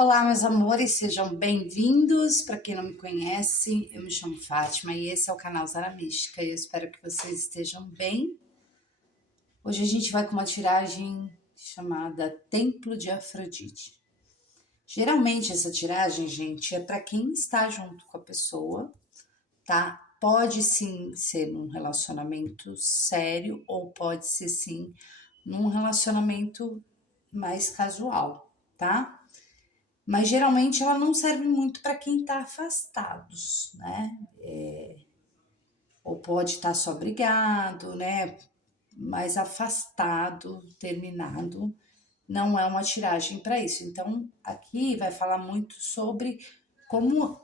Olá, meus amores, sejam bem-vindos. Para quem não me conhece, eu me chamo Fátima e esse é o canal Zara Mística e eu espero que vocês estejam bem. Hoje a gente vai com uma tiragem chamada Templo de Afrodite. Geralmente essa tiragem, gente, é para quem está junto com a pessoa, tá? Pode sim ser num relacionamento sério ou pode ser sim num relacionamento mais casual, tá? Mas geralmente ela não serve muito para quem está afastados, né? Ou pode estar só brigado, né? Mas afastado, terminado, não é uma tiragem para isso. Então, aqui vai falar muito sobre como,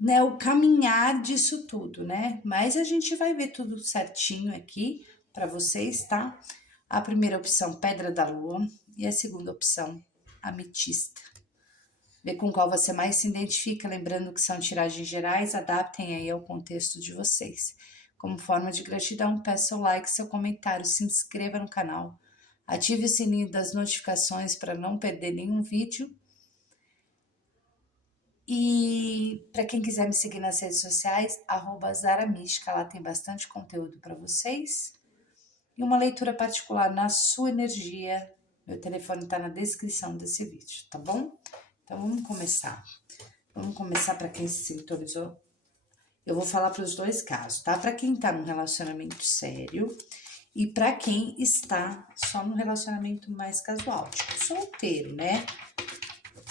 né, o caminhar disso tudo, né? Mas a gente vai ver tudo certinho aqui para vocês, tá? A primeira opção, Pedra da Lua, e a segunda opção, Ametista. Ver com qual você mais se identifica, lembrando que são tiragens gerais, adaptem aí ao contexto de vocês. Como forma de gratidão, peço seu like, seu comentário, se inscreva no canal, ative o sininho das notificações para não perder nenhum vídeo. E para quem quiser me seguir nas redes sociais, @ZaraMística, lá tem bastante conteúdo para vocês. E uma leitura particular na sua energia, meu telefone está na descrição desse vídeo, tá bom? Então vamos começar. Vamos começar para quem se sintonizou. Eu vou falar para os dois casos, tá? Para quem tá num relacionamento sério e para quem está só num relacionamento mais casual, tipo solteiro, né?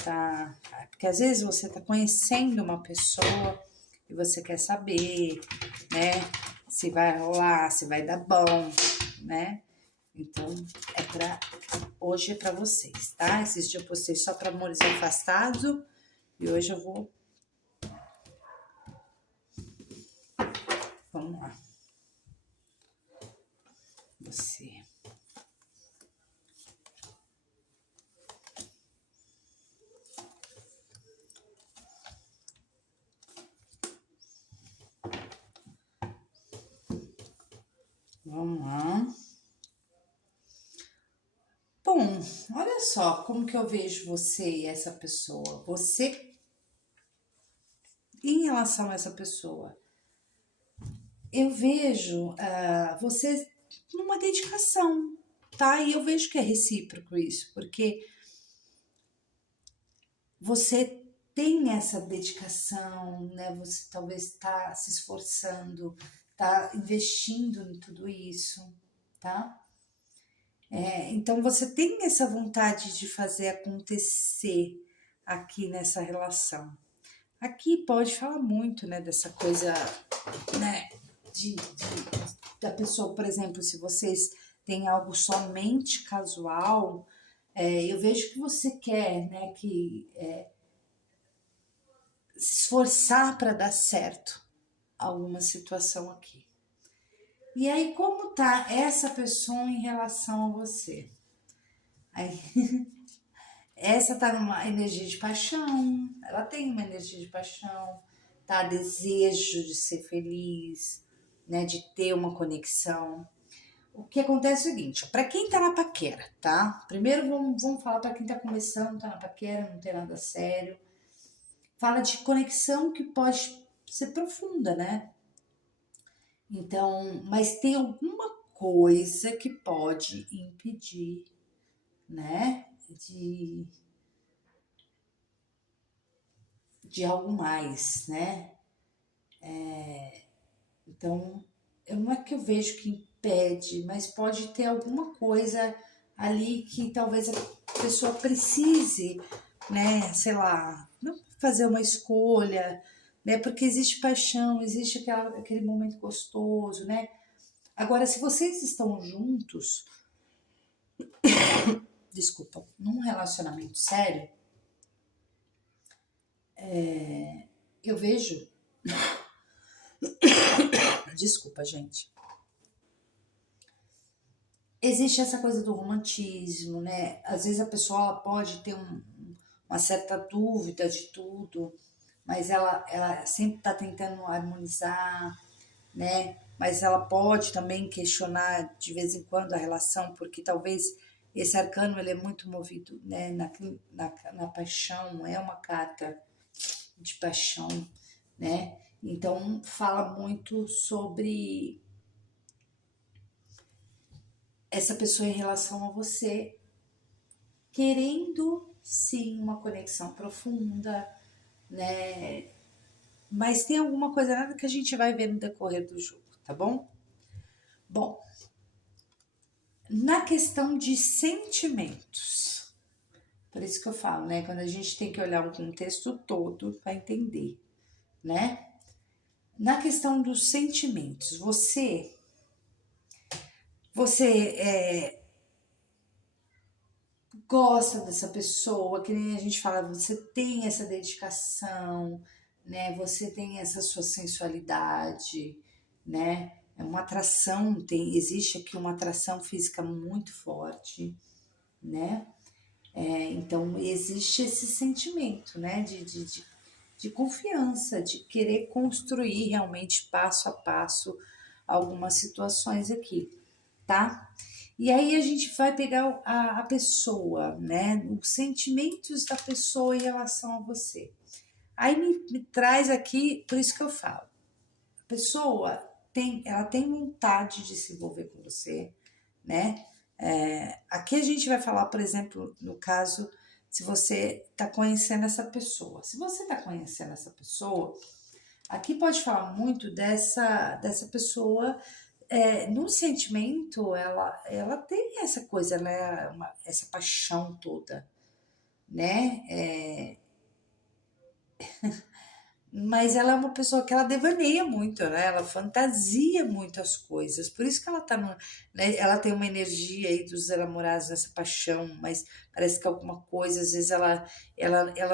Tá? Porque às vezes você tá conhecendo uma pessoa e você quer saber, né? Se vai rolar, se vai dar bom, né? Então, hoje é para vocês, tá? Esses dias eu postei só para amores afastados e hoje eu vou. Vamos lá. Você. Vamos lá. Bom, olha só como que eu vejo você e essa pessoa. Você, em relação a essa pessoa, eu vejo você numa dedicação, tá? E eu vejo que é recíproco isso, porque você tem essa dedicação, né? Você talvez está se esforçando, está investindo em tudo isso, tá? Então você tem essa vontade de fazer acontecer aqui nessa relação. Aqui pode falar muito, né, dessa coisa, né, da pessoa, por exemplo, se vocês têm algo somente casual, eu vejo que você quer, né, se esforçar para dar certo alguma situação aqui. E aí, como tá essa pessoa em relação a você? Aí, essa tá numa energia de paixão, ela tem uma energia de paixão, tá? Desejo de ser feliz, né? De ter uma conexão. O que acontece é o seguinte, para quem tá na paquera, tá? Primeiro vamos falar para quem tá começando, tá na paquera, não tem nada sério. Fala de conexão que pode ser profunda, né? Então, mas tem alguma coisa que pode impedir, né? De algo mais, né? Então, não é que eu vejo que impede, mas pode ter alguma coisa ali que talvez a pessoa precise, né? Sei lá, não fazer uma escolha, né? Porque existe paixão, existe aquele momento gostoso, né? Agora, se vocês estão juntos, desculpa, num relacionamento sério, eu vejo. Desculpa, gente. Existe essa coisa do romantismo, né? Às vezes a pessoa pode ter uma certa dúvida de tudo, mas ela sempre está tentando harmonizar, né? Mas ela pode também questionar de vez em quando a relação, porque talvez Esse arcano ele é muito movido, né, na paixão, é uma carta de paixão, né? Então fala muito sobre essa pessoa em relação a você, querendo sim uma conexão profunda, né? Mas tem alguma coisa nada que a gente vai ver no decorrer do jogo, tá bom? Bom, na questão de sentimentos, por isso que eu falo, né? Quando a gente tem que olhar um contexto todo para entender, né? Na questão dos sentimentos, você gosta dessa pessoa, que nem a gente fala, você tem essa dedicação, né? Você tem essa sua sensualidade, né? É uma atração, existe aqui uma atração física muito forte, né? Então existe esse sentimento, né? De confiança, de querer construir realmente passo a passo algumas situações aqui, tá? E aí a gente vai pegar a pessoa, né? Os sentimentos da pessoa em relação a você. Aí me traz aqui, por isso que eu falo, a pessoa ela tem vontade de se envolver com você, né? Aqui a gente vai falar, por exemplo, no caso, se você está conhecendo essa pessoa. Se você está conhecendo essa pessoa, aqui pode falar muito dessa pessoa. No sentimento, ela tem essa coisa, essa paixão toda, né? Mas ela é uma pessoa que ela devaneia muito, né? Ela fantasia muito as coisas. Por isso que ela tá né? Ela tem uma energia aí dos namorados, nessa paixão, mas parece que alguma coisa, às vezes ela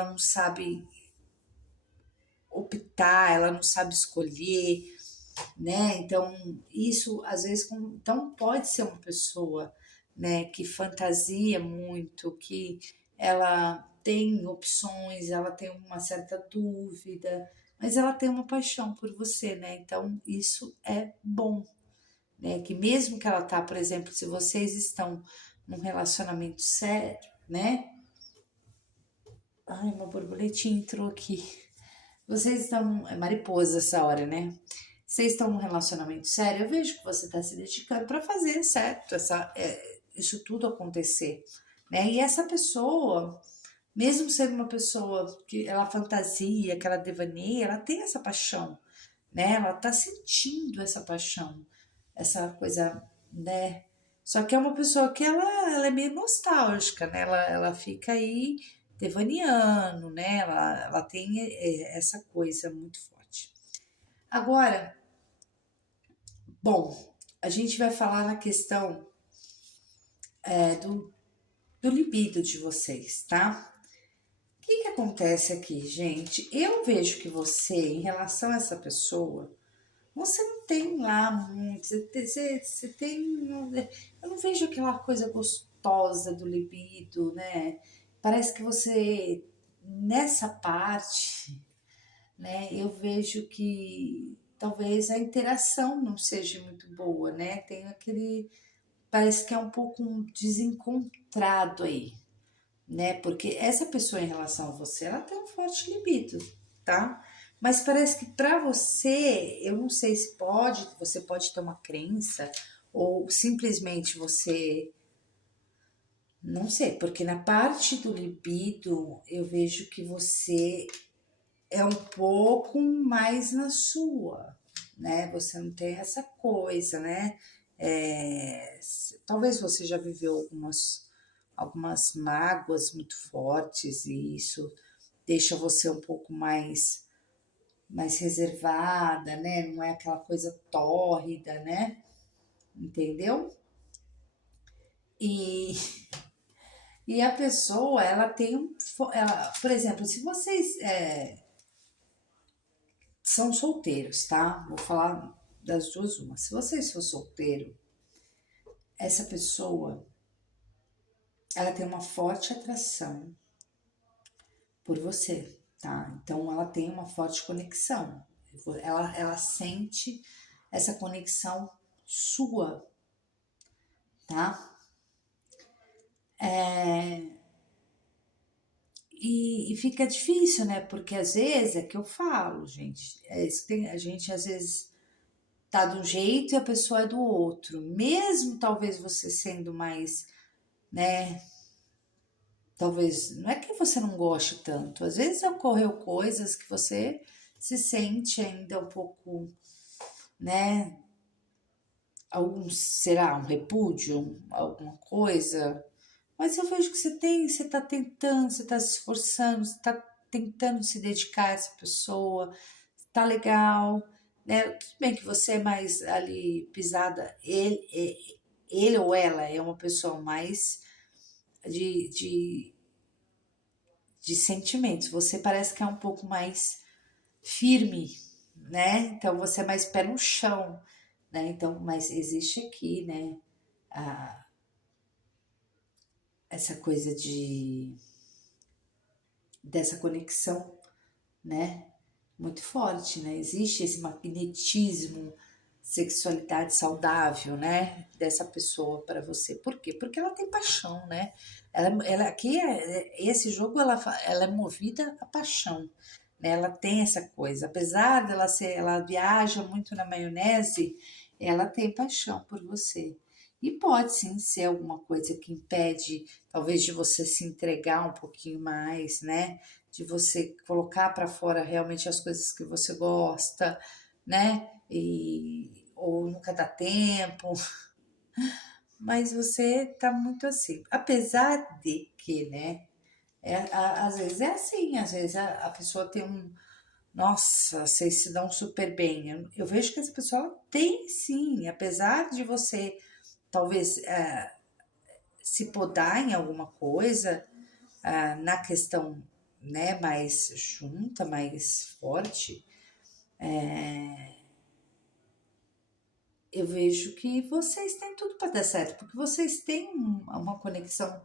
não sabe optar, ela não sabe escolher, né? Então, isso às vezes então pode ser uma pessoa, né, que fantasia muito, que ela tem opções, ela tem uma certa dúvida, mas ela tem uma paixão por você, né? Então, isso é bom, né? Que mesmo que ela tá, por exemplo, se vocês estão num relacionamento sério, né? Ai, uma borboletinha entrou aqui. Vocês estão. É mariposa essa hora, né? Vocês estão num relacionamento sério, eu vejo que você está se dedicando para fazer certo isso tudo acontecer, né? E essa pessoa, mesmo sendo uma pessoa que ela fantasia, que ela devaneia, ela tem essa paixão, né? Ela tá sentindo essa paixão, essa coisa, né? Só que é uma pessoa que ela é meio nostálgica, né? Ela fica aí devaneando, né? Ela tem essa coisa muito forte. Agora, bom, a gente vai falar na questão do libido de vocês, tá? O que que acontece aqui, gente? Eu vejo que você, em relação a essa pessoa, você não tem lá muito, você tem, eu não vejo aquela coisa gostosa do libido, né? Parece que você, nessa parte, né, eu vejo que talvez a interação não seja muito boa, né? Tem aquele, parece que é um pouco desencontrado aí, né? Porque essa pessoa em relação a você, ela tem um forte libido, tá? Mas parece que para você, eu não sei se você pode ter uma crença ou simplesmente você, não sei, porque na parte do libido eu vejo que você é um pouco mais na sua, né? Você não tem essa coisa, né? Talvez você já viveu algumas mágoas muito fortes e isso deixa você um pouco mais reservada, né? Não é aquela coisa tórrida, né? Entendeu? E, e a pessoa, ela tem ela, por exemplo, se vocês são solteiros, tá? Vou falar das duas uma. Se vocês for solteiro, essa pessoa, ela tem uma forte atração por você, tá? Então ela tem uma forte conexão. Ela sente essa conexão sua, tá? E fica difícil, né? Porque às vezes é que eu falo, gente, a gente às vezes tá de um jeito e a pessoa é do outro. Mesmo talvez você sendo mais, né? Talvez não é que você não goste tanto, às vezes ocorreu coisas que você se sente ainda um pouco, né? Algum, será um repúdio, alguma coisa. Mas eu vejo que você está tentando, você está se esforçando, você está tentando se dedicar a essa pessoa, tá legal, né? Tudo bem que você é mais ali pisada, ele ou ela é uma pessoa mais de, de, de sentimentos, você parece que é um pouco mais firme, né? Então você é mais pé no chão, né? Então, mas existe aqui, né? A, essa coisa dessa conexão, né? Muito forte, né? Existe esse magnetismo, sexualidade saudável, né? Dessa pessoa para você. Por quê? Porque ela tem paixão, né? Ela aqui esse jogo ela é movida a paixão, né? Ela tem essa coisa, apesar dela ser, ela viaja muito na maionese, ela tem paixão por você. E pode sim ser alguma coisa que impede, talvez, de você se entregar um pouquinho mais, né? De você colocar para fora realmente as coisas que você gosta, né? Ou nunca dá tempo, mas você tá muito assim. Apesar de que, né? Às vezes é assim, às vezes a pessoa tem um. Nossa, vocês se dão super bem. Eu vejo que essa pessoa tem sim, apesar de você talvez se podar em alguma coisa, na questão né, mais junta, mais forte, eu vejo que vocês têm tudo para dar certo, porque vocês têm uma conexão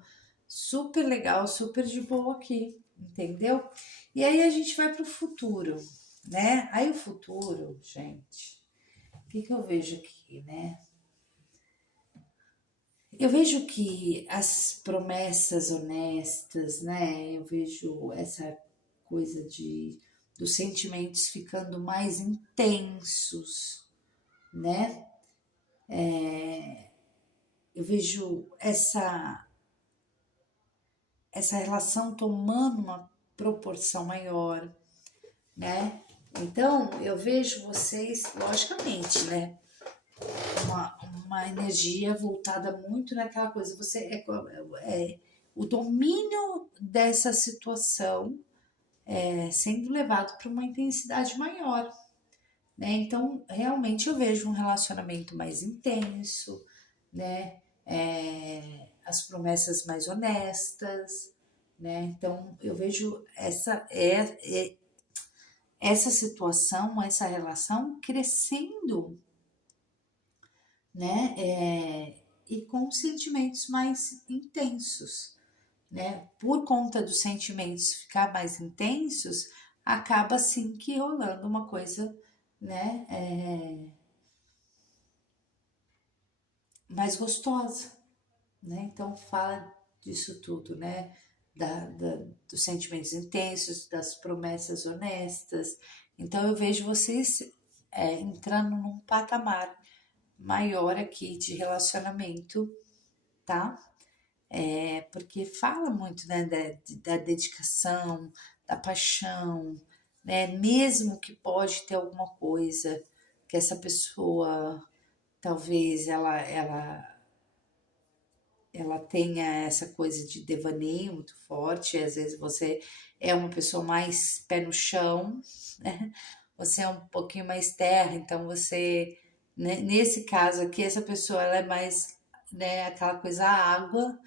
super legal, super de boa aqui, entendeu? E aí a gente vai para o futuro, né? Aí o futuro, gente, o que, que eu vejo aqui, né? Eu vejo que as promessas honestas, né? Eu vejo essa coisa dos sentimentos ficando mais intensos, né? Eu vejo essa relação tomando uma proporção maior, né? Então, eu vejo vocês, logicamente, né? Uma, uma energia voltada muito naquela coisa. Você o domínio dessa situação sendo levado para uma intensidade maior, né? Então, realmente eu vejo um relacionamento mais intenso, né? As promessas mais honestas, né? Então, eu vejo essa situação, essa relação crescendo, né? E com sentimentos mais intensos, né? Por conta dos sentimentos ficar mais intensos, acaba assim que rolando uma coisa, né? Mais gostosa, né? Então fala disso tudo, né? Dos sentimentos intensos, das promessas honestas. Então eu vejo vocês entrando num patamar maior aqui de relacionamento, tá? Porque fala muito né, da dedicação, da paixão, né? Mesmo que pode ter alguma coisa que essa pessoa talvez ela tenha essa coisa de devaneio muito forte, às vezes você é uma pessoa mais pé no chão, né? Você é um pouquinho mais terra, então você, né, nesse caso aqui, essa pessoa ela é mais, né, aquela coisa água,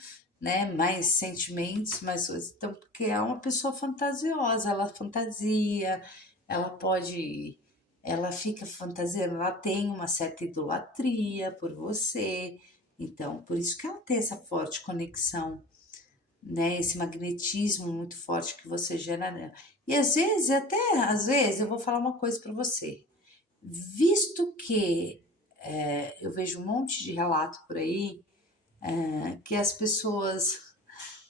né, mais sentimentos, mais coisas, então, porque é uma pessoa fantasiosa, ela fantasia, ela pode, ela fica fantasiando, ela tem uma certa idolatria por você, então, por isso que ela tem essa forte conexão, né? Esse magnetismo muito forte que você gera nela. E às vezes, até às vezes, eu vou falar uma coisa para você. Visto que eu vejo um monte de relato por aí que as pessoas.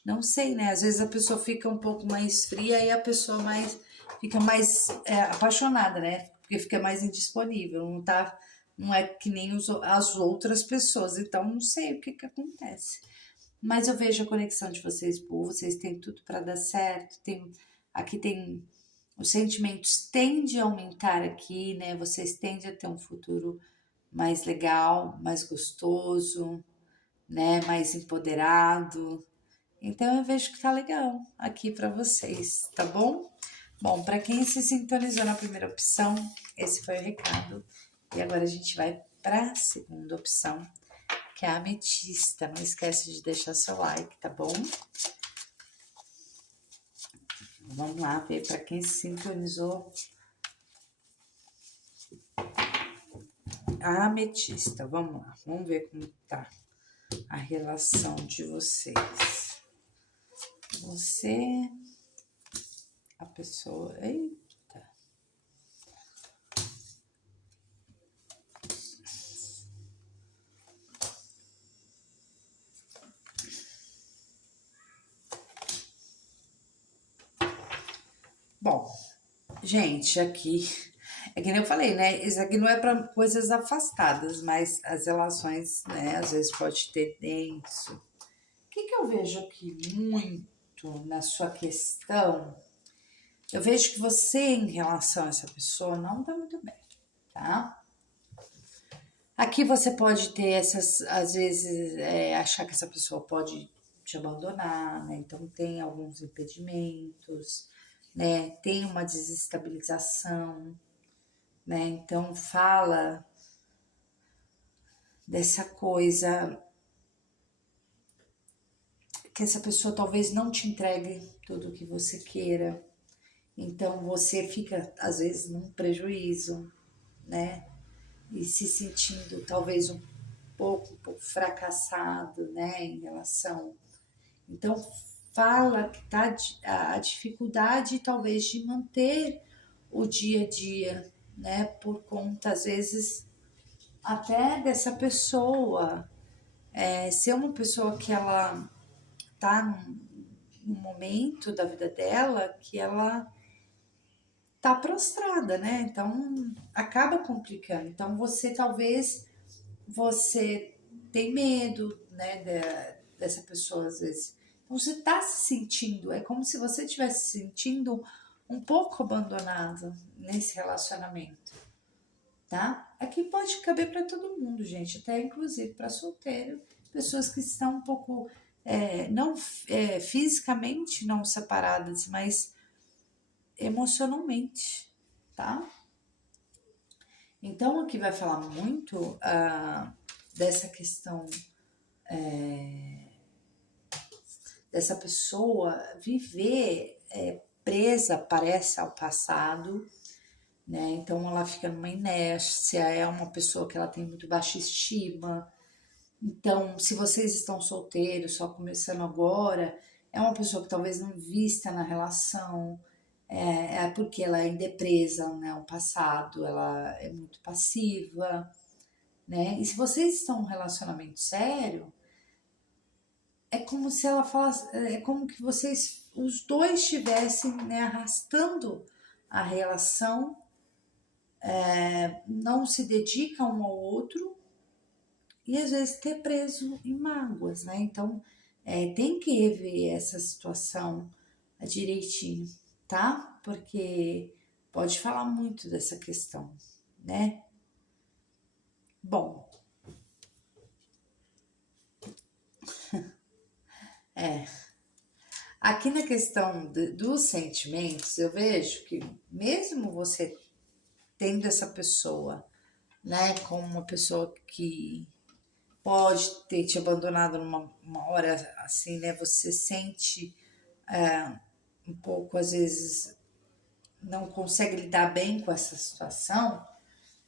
Não sei, né? Às vezes a pessoa fica um pouco mais fria e a pessoa fica mais apaixonada, né? Porque fica mais indisponível, não é que nem as outras pessoas, então não sei o que que acontece. Mas eu vejo a conexão de vocês boa, vocês têm tudo para dar certo, aqui tem os sentimentos tendem a aumentar aqui, né? Vocês tendem a ter um futuro mais legal, mais gostoso, né? Mais empoderado. Então eu vejo que tá legal aqui para vocês, tá bom? Bom, para quem se sintonizou na primeira opção, esse foi o recado. E agora a gente vai para a segunda opção, que é a ametista. Não esquece de deixar seu like, tá bom? Vamos lá ver para quem se sintonizou. A ametista, vamos lá. Vamos ver como tá a relação de vocês. Você, a pessoa... Eita. Bom, gente, aqui... É que nem eu falei, né? Isso aqui não é para coisas afastadas, mas as relações, né? Às vezes pode ter denso. O que que eu vejo aqui muito na sua questão? Eu vejo que você, em relação a essa pessoa, não tá muito bem, tá? Aqui você pode ter às vezes, achar que essa pessoa pode te abandonar, né? Então tem alguns impedimentos, né? Tem uma desestabilização, né? Então fala dessa coisa que essa pessoa talvez não te entregue tudo o que você queira. Então você fica, às vezes, num prejuízo, né? E se sentindo talvez um pouco fracassado, né? Em relação. Então fala que tá a dificuldade talvez de manter o dia a dia, né? Por conta, às vezes, até dessa pessoa ser uma pessoa que ela tá num momento da vida dela que ela tá prostrada, né? Então acaba complicando. Então você tem medo, né, dessa pessoa às vezes. Então você tá se sentindo, é como se você estivesse se sentindo um pouco abandonado nesse relacionamento, tá? Aqui pode caber para todo mundo, gente, até inclusive para solteiro, pessoas que estão um pouco não fisicamente não separadas, mas emocionalmente, tá? Então aqui vai falar muito dessa questão dessa pessoa viver presa, parece, ao passado, né? Então ela fica numa inércia, é uma pessoa que ela tem muito baixa estima. Então, se vocês estão solteiros, só começando agora, é uma pessoa que talvez não vista na relação, é porque ela ainda é presa, né, ao passado, ela é muito passiva, né? E se vocês estão num relacionamento sério, é como se ela falasse, é como que vocês, os dois estivessem, né, arrastando a relação, não se dedicam um ao outro e às vezes ter preso em mágoas, né? Então tem que rever essa situação direitinho, tá? Porque pode falar muito dessa questão, né? Bom, aqui na questão dos sentimentos, eu vejo que mesmo você tendo essa pessoa, né, como uma pessoa que pode ter te abandonado numa hora assim, né, você sente um pouco, às vezes, não consegue lidar bem com essa situação.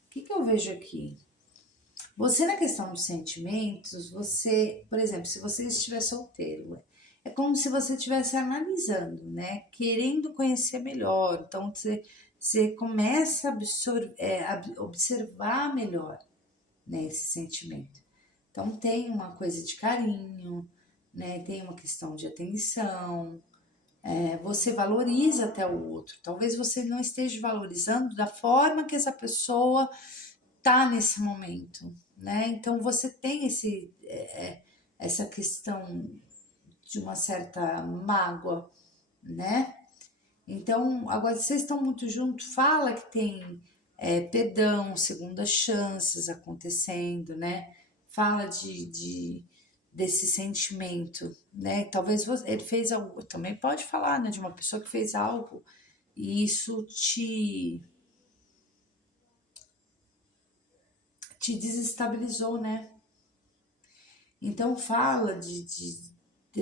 O que que eu vejo aqui? Você, na questão dos sentimentos, você, por exemplo, se você estiver solteiro, é como se você estivesse analisando, né? Querendo conhecer melhor. Então, você começa a observar melhor, né, esse sentimento. Então, tem uma coisa de carinho, né? Tem uma questão de atenção, você valoriza até o outro. Talvez você não esteja valorizando da forma que essa pessoa tá nesse momento, né? Então você tem essa questão de uma certa mágoa, né? Então, agora, se vocês estão muito juntos, fala que tem perdão, segundas chances acontecendo, né? Fala desse sentimento, né? Talvez ele fez algo, também pode falar, né? De uma pessoa que fez algo e isso te desestabilizou, né? Então, fala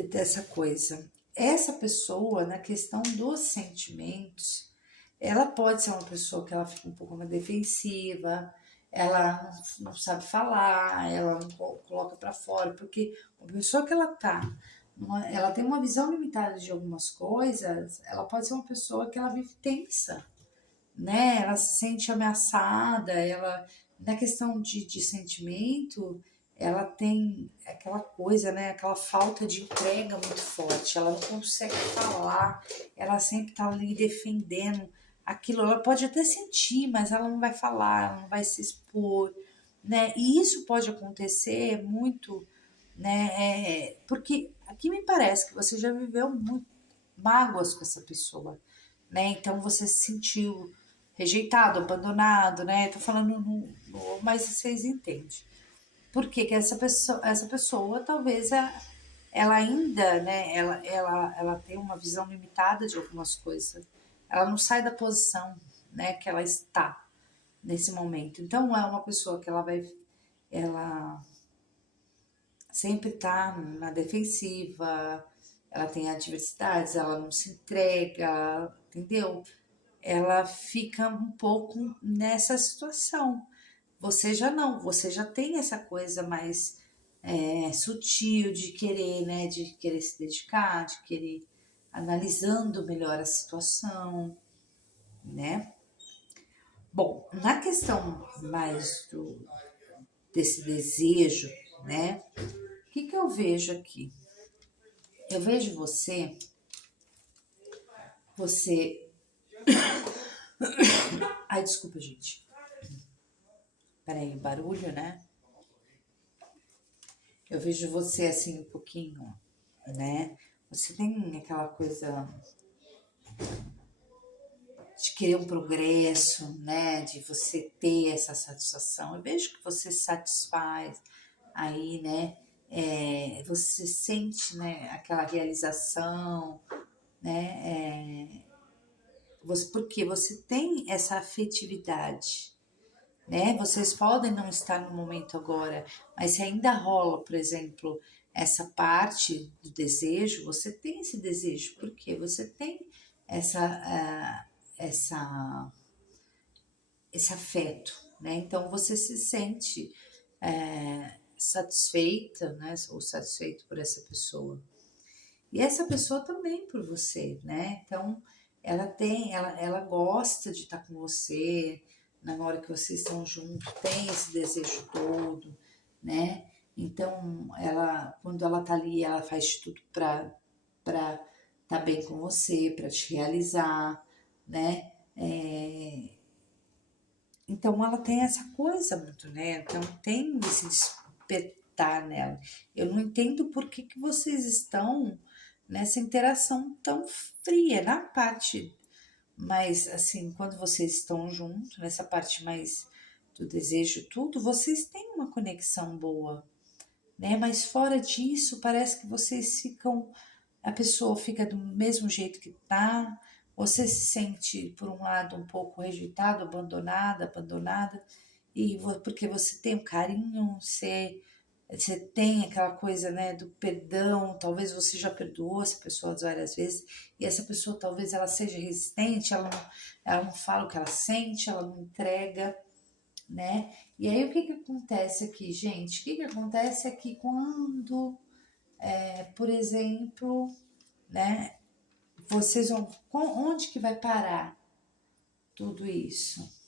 dessa coisa. Essa pessoa, na questão dos sentimentos, ela pode ser uma pessoa que ela fica um pouco mais defensiva, ela não sabe falar, ela não coloca para fora, porque a pessoa que ela tá, ela tem uma visão limitada de algumas coisas, ela pode ser uma pessoa que ela vive tensa, né? Ela se sente ameaçada, ela, na questão de sentimento, ela tem aquela coisa, né? Aquela falta de entrega muito forte, ela não consegue falar, ela sempre tá ali defendendo aquilo, ela pode até sentir, mas ela não vai falar, ela não vai se expor, né? E isso pode acontecer muito, né? Porque aqui me parece que você já viveu muito mágoas com essa pessoa, né? Então você se sentiu rejeitado, abandonado, né? Tô falando mas vocês entendem. Por que que essa pessoa talvez ela ainda, né? Ela tem uma visão limitada de algumas coisas. Ela não sai da posição, né? Que ela está nesse momento. Então é uma pessoa que ela sempre tá na defensiva, ela tem adversidades, ela não se entrega, entendeu? Ela fica um pouco nessa situação. Você já não, você já tem essa coisa mais sutil de querer, né? De querer se dedicar, de querer analisando melhor a situação, né? Bom, na questão mais desse desejo, né? O que que eu vejo aqui? Eu vejo você. Ai, desculpa, gente. Peraí, barulho, né? Eu vejo você assim um pouquinho, né? Você tem aquela coisa de querer um progresso, né? De você ter essa satisfação. Eu vejo que você satisfaz aí, né? Você sente, né? Aquela realização, né? Porque você tem essa afetividade, né? Vocês podem não estar no momento agora, mas se ainda rola, por exemplo, essa parte do desejo, você tem esse desejo, porque você tem essa, essa, esse afeto, né? Então você se sente satisfeita, né? Ou satisfeito por essa pessoa. E essa pessoa também por você, né? Então ela gosta de estar com você, na hora que vocês estão juntos, tem esse desejo todo, né? Então, quando ela tá ali, ela faz de tudo para estar bem com você, para te realizar, né? Então, ela tem essa coisa muito, né? Então, tem esse despertar nela. Eu não entendo por que que vocês estão nessa interação tão fria, na parte mas, assim, quando vocês estão juntos, nessa parte mais do desejo, tudo, vocês têm uma conexão boa, né? Mas fora disso, parece que vocês ficam, a pessoa fica do mesmo jeito que tá, você se sente, por um lado, um pouco rejeitado, abandonada, porque você tem um carinho, você tem aquela coisa, né, do perdão, talvez você já perdoou essa pessoa várias vezes, e essa pessoa talvez ela seja resistente, ela não fala o que ela sente, ela não entrega, né? E aí o que que acontece aqui, gente? O que que acontece aqui quando, por exemplo, né, vocês vão, onde que vai parar tudo isso?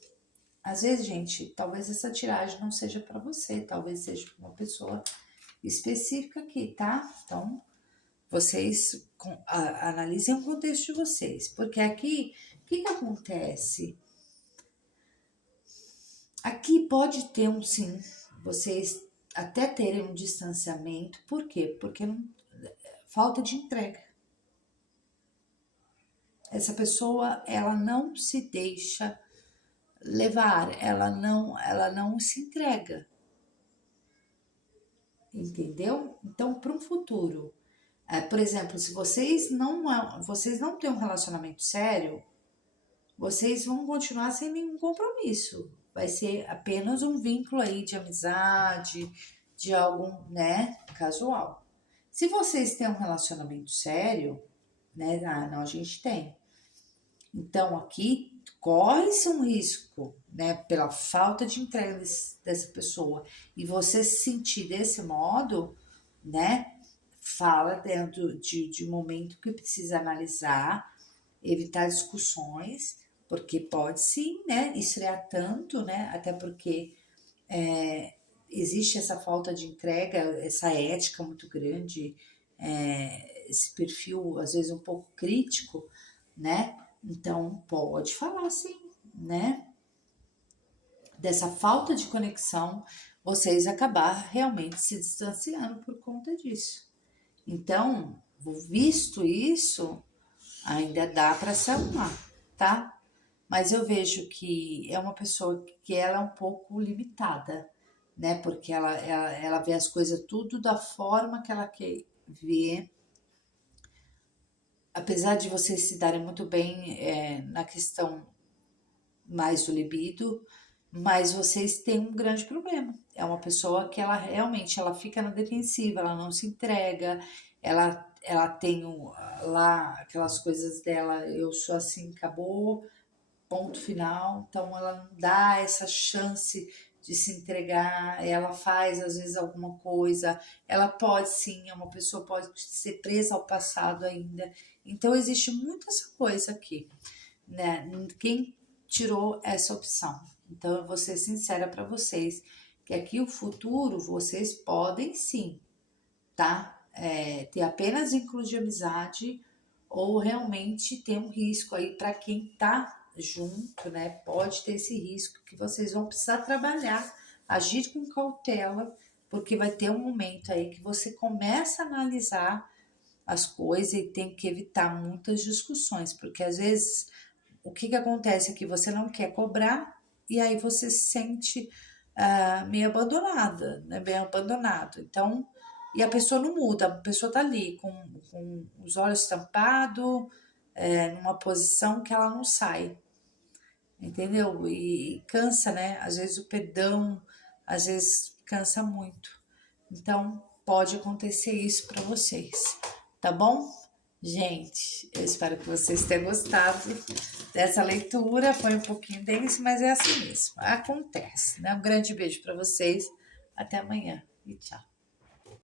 Às vezes, gente, talvez essa tiragem não seja para você, talvez seja para uma pessoa específica aqui, tá? Então, vocês analisem o contexto de vocês, porque aqui, o que acontece? Aqui pode ter sim, vocês até terem um distanciamento, por quê? Porque falta de entrega. Essa pessoa, ela não se deixa levar, ela não se entrega, entendeu? Então, para um futuro, por exemplo, se vocês não têm um relacionamento sério, vocês vão continuar sem nenhum compromisso. Vai ser apenas um vínculo aí de amizade, de algum, né, casual. Se vocês têm um relacionamento sério, né, não, a gente tem. Então, aqui corre-se um risco, né, pela falta de entrega dessa pessoa. E você se sentir desse modo, né, fala dentro de um momento que precisa analisar, evitar discussões, porque pode sim, né, esfriar tanto, né, até porque existe essa falta de entrega, essa ética muito grande, esse perfil às vezes um pouco crítico, né? Então pode falar sim, né? Dessa falta de conexão, vocês acabar realmente se distanciando por conta disso. Então, visto isso, ainda dá para se arrumar, tá? Mas eu vejo que é uma pessoa que ela é um pouco limitada, né? Porque ela vê as coisas tudo da forma que ela quer ver. Apesar de vocês se darem muito bem na questão mais do libido, mas vocês têm um grande problema. É uma pessoa que ela realmente ela fica na defensiva, ela não se entrega, ela tem lá aquelas coisas dela, eu sou assim, acabou, ponto final. Então ela não dá essa chance de se entregar, ela faz às vezes alguma coisa, ela pode sim, uma pessoa pode ser presa ao passado ainda. Então existe muita essa coisa aqui, né? Quem tirou essa opção? Então eu vou ser sincera para vocês, que aqui o futuro vocês podem sim, tá? Ter apenas vínculo de amizade ou realmente ter um risco aí para quem tá junto, né? Pode ter esse risco que vocês vão precisar trabalhar, agir com cautela, porque vai ter um momento aí que você começa a analisar as coisas e tem que evitar muitas discussões, porque às vezes o que acontece é que você não quer cobrar e aí você se sente meio abandonada, né? Bem abandonado. Então, e a pessoa não muda, a pessoa tá ali com os olhos tampados, numa posição que ela não sai, entendeu? E cansa, né? Às vezes o perdão, às vezes cansa muito. Então, pode acontecer isso para vocês, tá bom? Gente, eu espero que vocês tenham gostado dessa leitura. Foi um pouquinho denso, mas é assim mesmo. Acontece, né? Um grande beijo para vocês. Até amanhã e tchau.